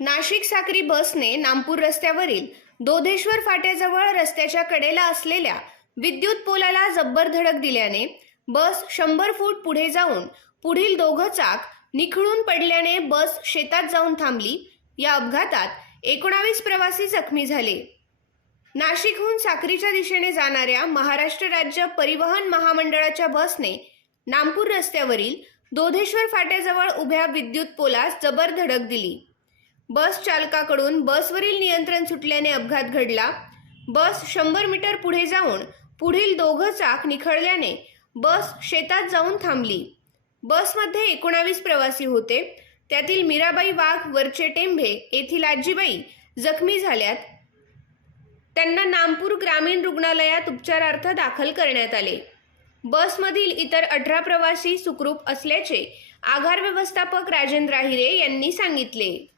नाशिक साक्री बसने नामपूर रस्त्यावरील दोधेश्वर फाट्याजवळ रस्त्याच्या कडेला असलेल्या विद्युत पोलाला जब्बर धडक दिल्याने बस शंभर फूट पुढे जाऊन पुढील दोघं चाक निखळून पडल्याने बस शेतात जाऊन थांबली. या अपघातात एकोणावीस प्रवासी जखमी झाले. नाशिकहून साक्रीच्या दिशेने जाणाऱ्या महाराष्ट्र राज्य परिवहन महामंडळाच्या बसने नामपूर रस्त्यावरील दोधेश्वर फाट्याजवळ उभ्या विद्युत पोलास जबर धडक दिली. बस चालकाकडून बसवरील नियंत्रण सुटल्याने अपघात घडला. बस शंभर मीटर पुढे जाऊन पुढील दोघं चाक निखळल्याने बस शेतात जाऊन थांबली. बसमध्ये एकोणावीस प्रवासी होते. त्यातील मीराबाई वाघ वरचे टेंभे येथील आजीबाई जखमी झाल्यात. त्यांना नामपूर ग्रामीण रुग्णालयात उपचारार्थ दाखल करण्यात आले. बसमधील इतर अठरा प्रवासी सुखरूप असल्याचे आघार व्यवस्थापक राजेंद्र आहिरे यांनी सांगितले.